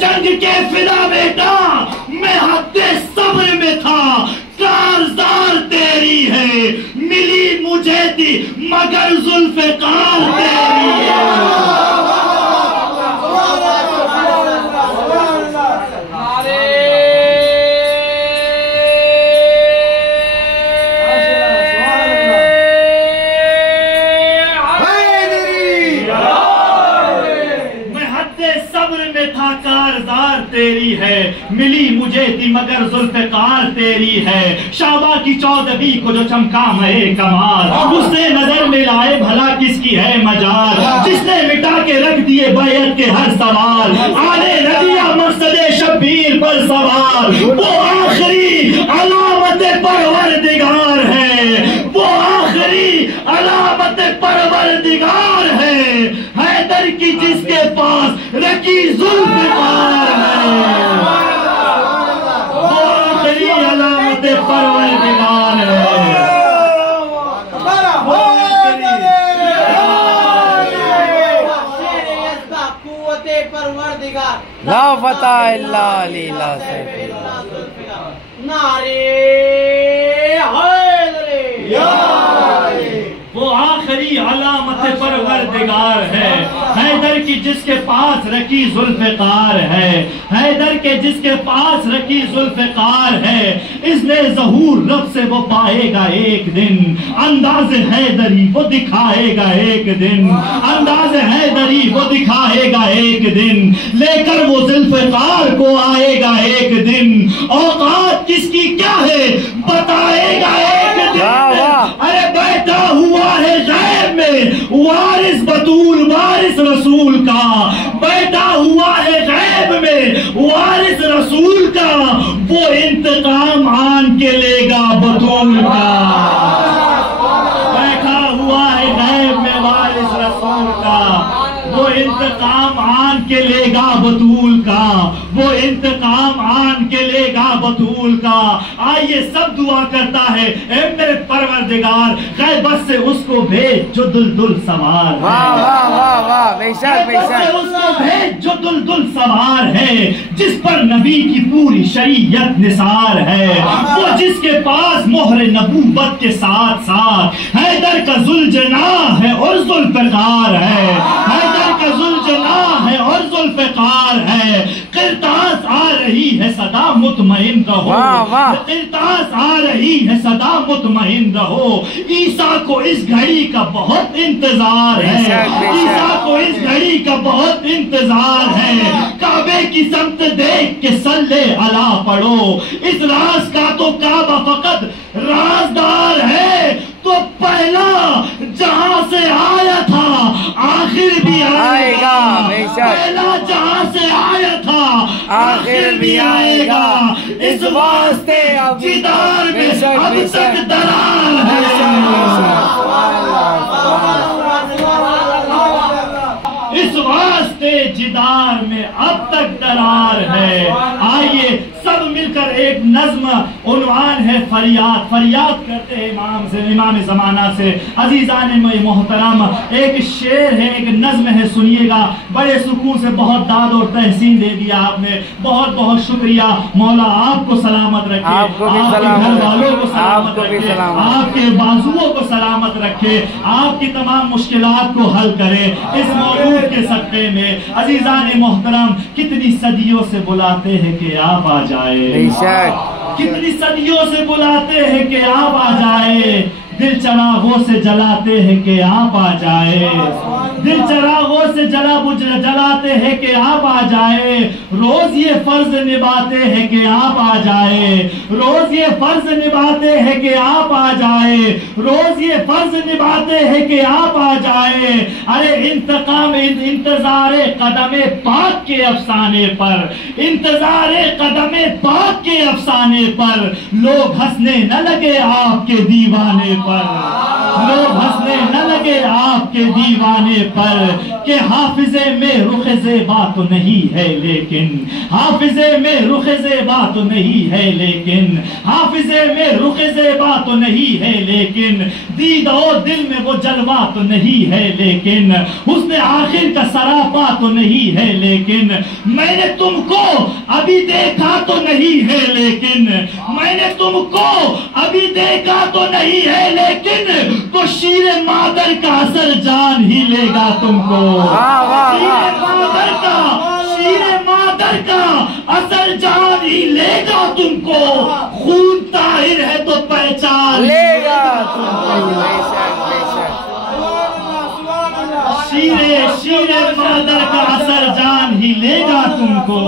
جنگ کے فدا بیٹا میں حد صبر میں تھا، کارزار تیری ہے، ملی مجھے تھی مگر ذوالفقار تیری ہے۔ تیری ہے، ملی مجھے تھی مگر ذوالفقار تیری ہے۔ شعبہ کی 14ویں کو جو چمکا مہے کمال، اس نے نظر میں لائے بھلا کس کی ہے مجال، جس نے مٹا کے رکھ دیے بیعت کے ہر سوال، آنے ندیا مقصد شبیر پر سوال، وہ آخری علامت پروردگار ہے، وہ آخری علامت پروردگار ہے، حیدر کی جس کے پاس رکھی ذوالفقار ہے، وہ آخری علامت پروردگار ہے۔ لا فتح الا علی لا سیف نعرے وہ آخری علامت پروردگار ہے، حیدر کی جس کے پاس رکھی ذوالفقار ہے، حیدر کے جس کے پاس رکھی ذوالفقار ہے، اس نے ظہور رب سے وہ پائے گا ایک دن، انداز حیدری وہ دکھائے گا ایک دن، انداز حیدری وہ دکھائے گا ایک دن، لے کر وہ ذوالفقار کو آئے گا ایک دن، اوقات کس کی کیا ہے بتائے گا ایک دن۔ ارے بیٹھا ہوا ہے غیب میں وارث بطول وارث رسول کا، بیٹھا ہوا ہے غیب میں وارث رسول کا، وہ انتقام آن کے لے گا بطول کا، بیٹھا ہوا ہے غیب میں وارث رسول کا، وہ انتقام آن کے لے گا بطول کا، وہ انتقام آن کے لے گا بطول کا۔ آئیے سب دعا کرتا ہے، اے میرے پروردگار غیبت سے اس کو بھیج جو دلدل سوار ہے، واہ واہ واہ واہ، بے شک بے غیبت سے شک، اس کو بھیج جو دلدل سوار ہے، جس پر نبی کی پوری شریعت نثار ہے، وہ جس کے پاس مہر نبوت کے ساتھ ساتھ حیدر کا ذوالجناح ہے اور ذوالفقار ہے، حیدر کا ذوالجناح ہے اور ذوالفقار ہے۔ قرطاس آ رہی ہے صدا مطمئن رہو، قرطاس آ رہی ہے صدا مطمئن رہو، عیسیٰ کو اس گھڑی کا بہت انتظار ہے، عیسیٰ کو اس گھڑی کا بہت انتظار ہے۔ کعبے کی سمت دیکھ کے صلی علی پڑھو، اس راز کا تو کعبہ فقط رازدار ہے، تو پہلا جہاں سے آیا تھا آخر بھی آئے گا، پہلا جہاں سے آیا تھا آخر بھی آئے گا، اس واسطے جدار میں اب تک درار ہے، اس واسطے جدار میں اب تک درار ہے۔ آئیے سب مل کر ایک نظم، عنوان ہے فریاد، فریاد کرتے ہیں امام زمانہ سے۔ عزیزان محترم ایک شعر ہے، ایک نظم ہے، سنیے گا، بڑے سکون سے، بہت داد اور تحسین دے دیا آپ نے، بہت بہت شکریہ۔ مولا آپ کو سلامت رکھے، آپ کے گھر والوں کو سلامت رکھے، آپ کے بازوؤں کو سلامت رکھے، آپ کی تمام مشکلات کو حل کرے اس مولود کے صدقے میں۔ عزیزان محترم کتنی صدیوں سے بلاتے ہیں کہ آپ آ جائے، کتنی صدیوں سے بلاتے ہیں کہ آپ آ جائے، دل چراغوں سے جلاتے ہیں کہ آپ آ جائے، دل چراغوں سے جلاتے ہیں کہ آپ آ جائے، روز یہ فرض نبھاتے ہیں کہ آپ آ جائے، روز یہ فرض نبھاتے ہیں کہ آپ آ جائے، روز یہ فرض نبھاتے ہیں کہ آپ آ جائے۔ ارے انتقام انتظار قدم پاک کے افسانے پر، انتظار قدم پاک کے افسانے پر، لوگ ہنسنے نہ لگے آپ کے دیوانے پر۔ لوگ ہنسنے نہ لگے آپ کے دیوانے پر کہ حافظے میں رخ زیبا تو نہیں ہے لیکن حافظے میں رخ زیبا تو نہیں ہے لیکن حافظے میں رخ زیبا تو نہیں ہے لیکن دید و دل میں وہ جلوہ تو نہیں ہے لیکن حسن آخر کا سراپا تو نہیں ہے لیکن میں نے تم کو ابھی دیکھا تو نہیں ہے لیکن میں نے تم کو ابھی دیکھا تو نہیں ہے لیکن تو شیر مادر کا اثر جان ہی لے گا تم کو شیر مادر کا اثر جان ہی لے گا تم کو خون طاہر ہے تو پہچان لے گا تم کو شیر مادر کا اثر جان ہی لے گا تم کو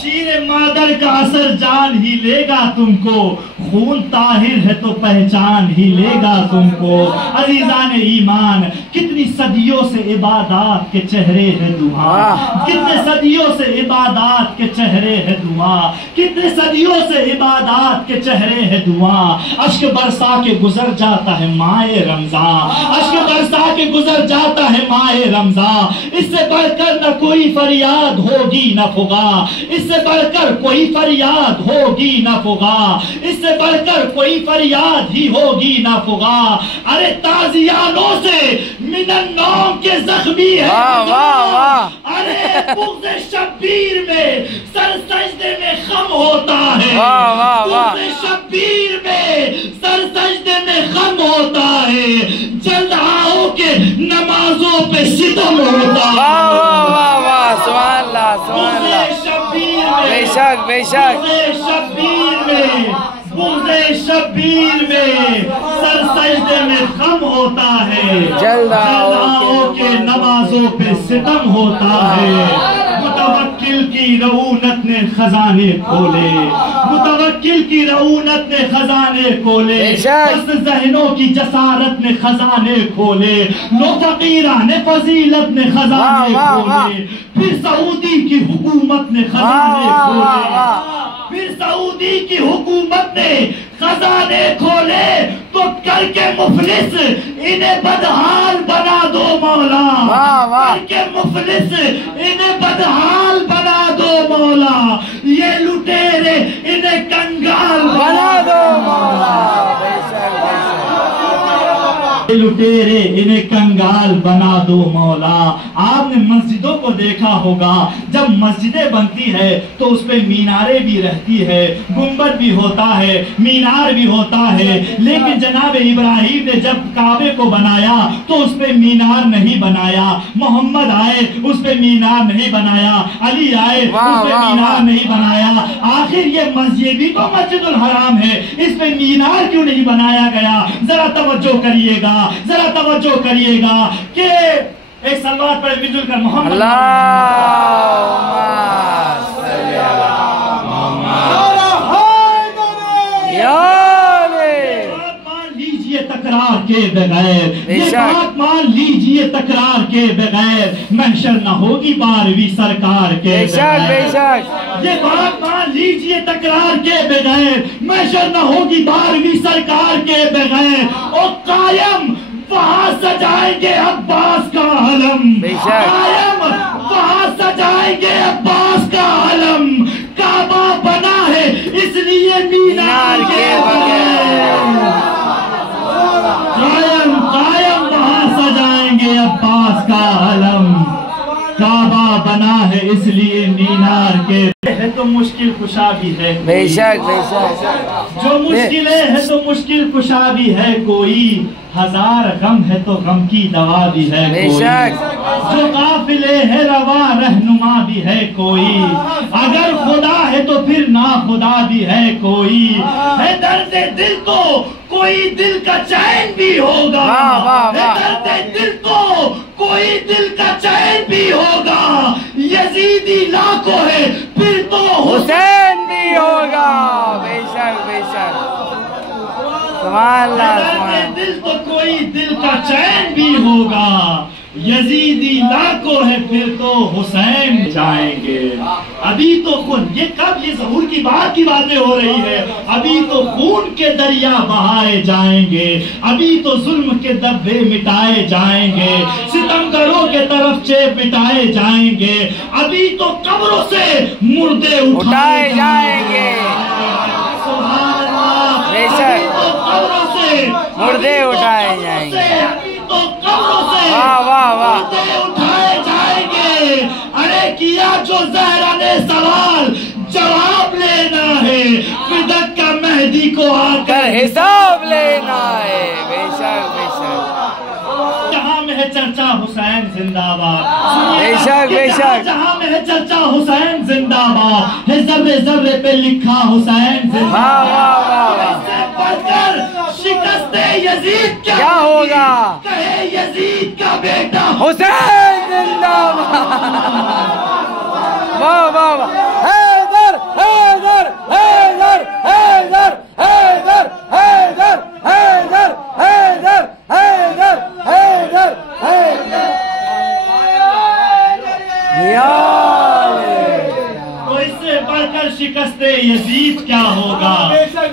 شیر مادر کا اثر جان ہی لے گا تم کو خون طاہر ہے تو پہچان ہی لے گا تم کو عزیزان ایمان کتنی صدیوں سے عبادات کے چہرے ہیں دعا کتنے صدیوں سے عبادات کے چہرے ہیں دعا کتنے صدیوں سے عبادات کے چہرے ہیں دعا اشک برسا کے گزر جاتا ہے ماہ رمضان اشک برسا کے گزر جاتا ہے ماہ رمضان اس سے بڑھ کر نہ کوئی فریاد ہوگی نہ فغا اس سے بڑھ کر کوئی فریاد ہوگی نہ فغا اس سے بڑھ کر کوئی فریاد ہی ہوگی نہ فغا ارے تازیانوں سے من النوم کے زخمی ہے ارے بغض شبیر میں سر سجدے میں خم ہوتا ہے بغض شبیر میں سر سجدے میں خم ہوتا ہے جلد آؤ کے نمازوں پہ ستم ہوتا ہے سبحان اللہ سبحان اللہ بے شک بے شک شبیر میں بغض شبیر میں سر سجدے میں خم ہوتا ہے جلد آؤ کے نمازوں پہ ستم ہوتا ہے متوکل کی رعونت نے خزانے کھولے متوکل کی رعونت نے خزانے کھولے پست ذہنوں کی جسارت نے خزانے کھولے لو فقیران فضیلت نے خزانے کھولے پھر سعودی کی حکومت نے خزانے کھولے پھر سعودی کی حکومت نے خزانے کھولے تو کر کے مفلس انہیں بدحال بنا دو مولا کر کے مفلس انہیں بدحال بنا دو مولا یہ لٹیرے انہیں کنگال بنا دو مولا لٹیرے انہیں کنگال بنا دو مولا آپ نے مسجدوں کو دیکھا ہوگا جب مسجدیں بنتی ہے تو اس پہ میناریں بھی رہتی ہے گنبد بھی ہوتا ہے مینار بھی ہوتا ہے لیکن جناب ابراہیم نے جب کعبے کو بنایا تو اس پہ مینار نہیں بنایا محمد آئے اس پہ مینار نہیں بنایا علی آئے اس پہ مینار نہیں بنایا آخر یہ مسجد بھی تو مسجد الحرام ہے اس پہ مینار کیوں نہیں بنایا گیا ذرا توجہ کریے گا ذرا توجہ کریے گا کہ ایک صلوات پر مل جل کر محمد تکرار کے بغیر یہ بات مان لیجئے تکرار کے بغیر محشر نہ ہوگی 12ویں سرکار کے بغیر یہ بات مان لیجئے تکرار کے بغیر محشر نہ ہوگی 12ویں سرکار کے بغیر اور قائم وہاں سجائیں گے عباس کا علم قائم وہاں سجائیں گے عباس کا علم کعبہ بنا ہے اس لیے مینار کے بغیر قائم وہاں سجائیں گے عباس کا علم کعبہ بنا ہے اس لیے مینار کے ہے تو مشکل کشا بھی ہے بے شک بے شک جو مشکلیں ہے تو مشکل کشا بھی ہے کوئی ہزار غم ہے تو غم کی دوا بھی ہے کوئی جو قافلے ہے روا رہنما بھی ہے کوئی اگر خدا ہے تو پھر نا خدا بھی ہے کوئی ہے درد دل تو کوئی دل کا چین بھی ہوگا ہے درد دل تو کوئی دل کا چین بھی ہوگا یزیدی لاکھوں ہے پھر تو حسین بھی ہوگا بے شک بے شک سبحان اللہ دل تو کوئی دل کا چین بھی ہوگا یزیدی لاکھوں ہے پھر تو حسین جائیں گے. ابھی تو خون یہ کب یہ ظہور کی باتیں ہو رہی ہے. ابھی تو خون کے دریا بہائے جائیں گے. ابھی تو ظلم کے دبے مٹائے جائیں گے. ستمگروں کے طرف چیپ مٹائے جائیں گے. ابھی تو قبروں سے مردے اٹھائے جائیں گے. بے شک مردے اٹھائے جائیں گے. تو قبروں سے مردے اٹھائے جائیں گے. ارے کیا جو زہرا نے سوال جواب لینا ہے. فدق کا مہدی کو آ کر حساب لینا ہے. بے شک بے شک. جہاں میں ہے چرچا حسین زندہ باد. بے شک بے شک. جہاں میں ہے چرچا حسین زندہ باد ہے. ذرے ذرے پہ لکھا حسین زندہ باد. اس سے پڑھ کر شکست یزید کیا ہوگا. کہے یزید کا بیٹا حسین زندہ باد. واہ واہ واہ. حیدر حیدر حیدر حیدر حیدر حیدر حیدر حیدر حیدر حیدر حیدر. تو اس سے بڑھ کر شکست یزید کیا ہوگا.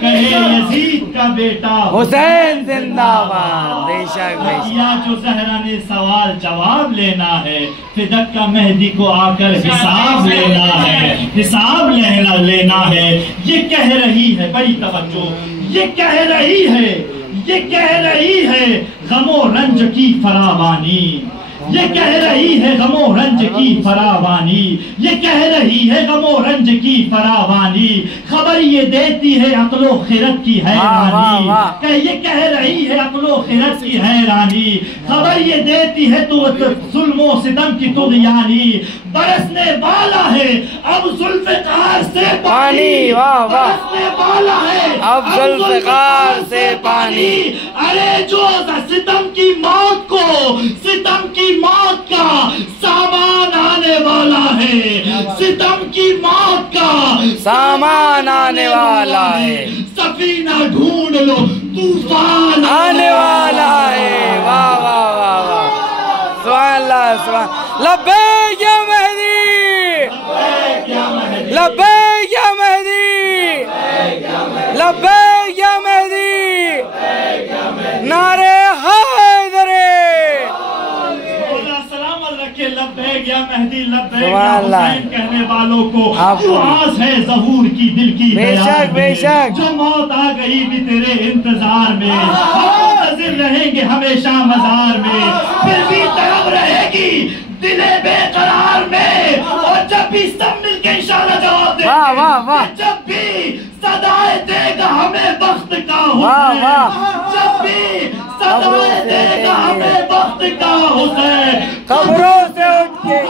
کہے یزید کا بیٹا حسین زندہ باد. بے شک بے شک. یا جو زہرا نے سوال جواب لینا ہے. فدق کا مہدی کو آ کر حساب لینا ہے. حساب لینا ہے. یہ کہہ رہی ہے بڑی توجہ. یہ کہہ رہی ہے. یہ کہہ رہی ہے غم و رنج کی فراوانی. یہ کہہ رہی ہے غم و رنج کی فراوانی. یہ کہہ رہی ہے غم و رنج کی فراوانی. خبر یہ دیتی ہے عقل و خرد کی حیرانی. کہ یہ کہہ رہی ہے عقل و خرد کی حیرانی. خبر یہ دیتی ہے تو ظلم و ستم کی طغیانی. برسنے والا ہے اب ذوالفقار سے پانی. برسنے والا ہے اب ذوالفقار سے پانی. ارے جو ستم کی موت کو ستم کی موت کا سامان آنے والا ہے. ستم کی موت کا سامان آنے والا ہے. سفینہ ڈھونڈ لو طوفان آنے والا ہے. واہ واہ واہ واہ. سبحان اللہ سبحان. لبیک یا مہدی. لبیک یا مہدی. لبیک یا مہدی. نعرے حیدر. لبیک یا مہدی لبیک یا حسین کہنے والوں کو آواز ہے ظہور کی دل کی بیان میں. جو موت آ گئی بھی تیرے انتظار میں. ہم منتظر رہیں گے ہمیشہ مزار میں. پھر بھی طرف رہے گی دل بے قرار میں. اور جب بھی سب مل کے اشارہ جواب دیں گے. جب بھی صدائے دے گا ہمیں وقت کا حسین. جب بھی صدائے دے گا ہمیں وقت کا حسین. قبروں سے اٹھ کے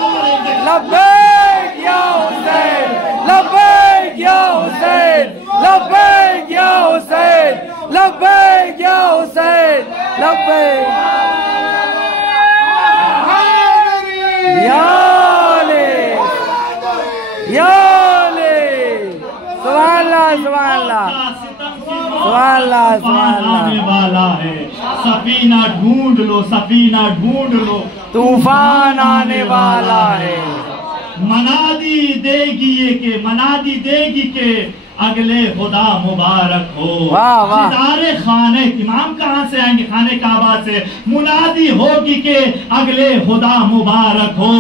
لبیک یا حسین. لبیک یا حسین. لبیک یا حسین. لبیک یا حسین. لبیک یا علی یا علی. سبحان اللہ سبحان اللہ سبحان اللہ سبحان اللہ. والا ہے سفینہ ڈھونڈ لو سفینہ ڈھونڈ لو طوفان آنے والا ہے. منادی دے گی یہ کہ منادی دے گی کہ اگلے خدا مبارک ہو. جدار خانے امام کہاں سے آئیں گے. خانے کعبہ سے. منادی ہوگی کہ اگلے خدا مبارک ہو.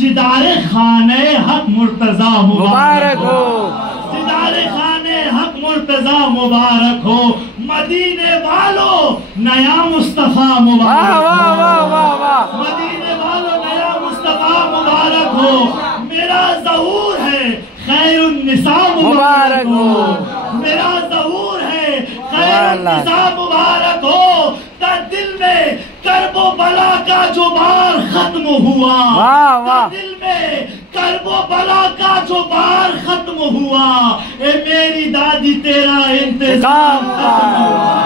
جدار خانے حق مرتضی مبارک ہو. جدار خانے حق مرتضی مبارک ہو. مدینے والوں نیا مصطفیٰ مبارک ہو. مدینے والوں نیا مصطفیٰ مبارک ہو. میرا ظہور ہے خیر النساء مبارک ہو. میرا ظہور ہے خیر النساء مبارک ہو. تا دل میں کرب و بلا کا جو بار ختم ہوا. دل میں کرب و بلا کا جو بار ختم ہوا. اے میری دادی تیرا انتظام ختم ہوا.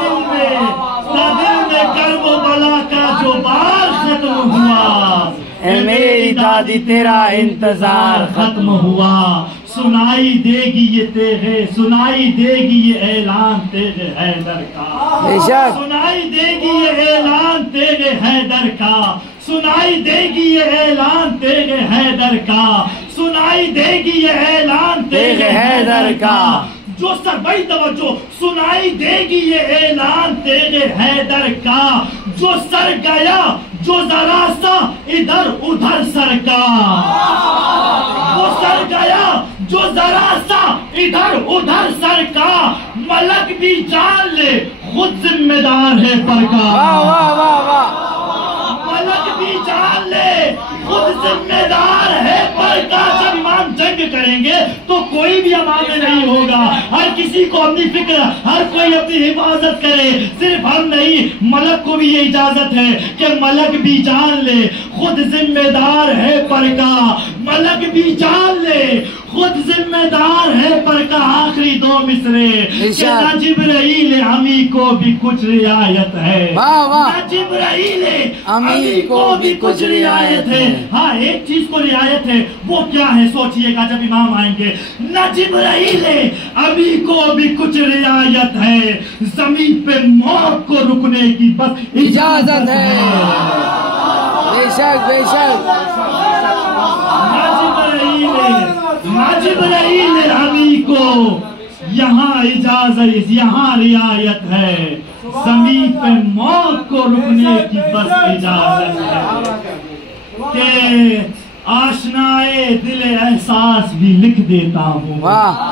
دل میں کرب و بلا کا جو بار ختم ہوا. اے میری دادی تیرا انتظار ختم ہوا، سنائی دے گی یہ تیغے، سنائی دے گی یہ اعلان تیغے حیدر کا، بے شک سنائی دے گی یہ اعلان تیغے حیدر کا، سنائی دے گی یہ اعلان تیغے حیدر کا، سنائی دے گی یہ اعلان تیغے حیدر کا، جو سر بھائی توجہ، سنائی دے گی یہ اعلان تیغے حیدر کا، جو سر گیا جو ذرا سا ادھر ادھر سر کا، وہ سر گیا جو ذرا سا ادھر ادھر سر کا، ملک بھی جان لے خود ذمہ دار ہے پر کا، واہ واہ واہ واہ، ملک بھی جان لے خود ذمہ دار ہے پر کا۔ جب امام جنگ کریں گے تو کوئی بھی امام میں نہیں ہوگا، ہر کسی کو اپنی فکر، ہر کوئی اپنی حفاظت کرے، صرف ہم نہیں، ملک کو بھی یہ اجازت ہے کہ ملک بھی جان لے خود ذمہ دار ہے پر کا، ملک بھی جان لے خود ذمہ دار ہے پر کا۔ آخری دو مصرے کہ نہ جبرائیل امی کو بھی کچھ رعایت ہے، واہ واہ، نہ جبرائیل امی کو بھی کچھ رعایت ہے۔ ہاں ایک چیز کو رعایت ہے، وہ کیا ہے سوچئے گا جب امام آئیں گے، نہ جبرائیل امی کو بھی کچھ رعایت ہے، زمین پہ موت کو رکنے کی بس اجازت ہے، بے شک بے شک، نہ جبرائیل امی کو یہاں اجازت، یہاں رعایت ہے، زمین پہ موت کو رکنے کی بس اجازت ہے، کہ آشنائے دل احساس بھی لکھ دیتا ہوں۔ واہ،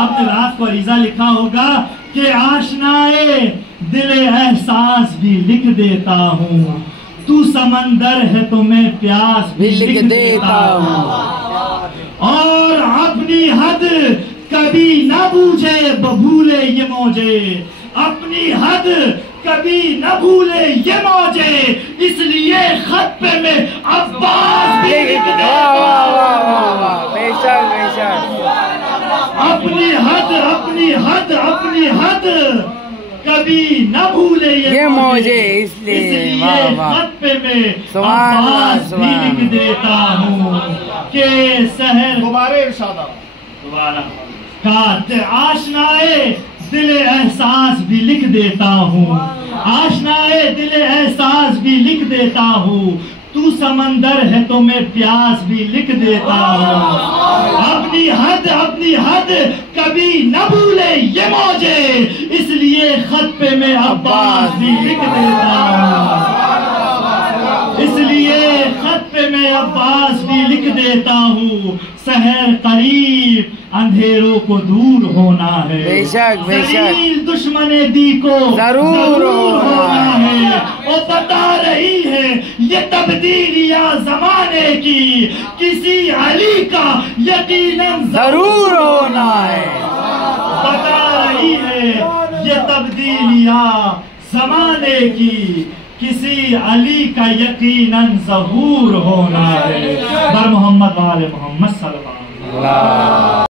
آپ نے رات کو عریضہ لکھا ہوگا کہ آشنائے دل احساس بھی لکھ دیتا ہوں، تو سمندر ہے تو میں پیاس بھی لکھ دیتا ہوں، اور اپنی حد کبھی نہ بوجھے بھولے یہ موجے، اپنی حد کبھی نہ بھولے یہ موجے، اس لیے خط پہ میں عباس بھی لکھ دیتا ہوں، بے شک بے شک، اپنی حد اپنی حد اپنی حد کبھی نہ بھولے یہ موجے، اس لیے خط پہ میں عباس بھی لکھ دیتا ہوں، کہ سحر دوبارہ ارشاد دوبارہ کہتے آشنائے دل احساس بھی لکھ دیتا ہوں، آشنائے دل احساس بھی لکھ دیتا ہوں، تو سمندر ہے تو میں پیاس بھی لکھ دیتا ہوں، اپنی حد کبھی نہ بھولے یہ موجے، اس لیے خط پہ میں عباس بھی لکھ دیتا ہوں، اس لیے خط پہ میں عباس بھی لکھ دیتا ہوں، سحر قریب اندھیروں کو دور ہونا ہے، بے شک بے شک، ذلیل دشمن دی کو ضرور ہونا ہے، وہ بتا رہی ہے یہ تبدیلیاں زمانے کی، کسی علی کا یقیناً ضرور ہونا ہے، بتا رہی ہے یہ تبدیلیاں زمانے کی، کسی علی کا یقیناً ظہور ہونا ہے۔ بر محمد و آل محمد صلی اللہ علیہ وسلم۔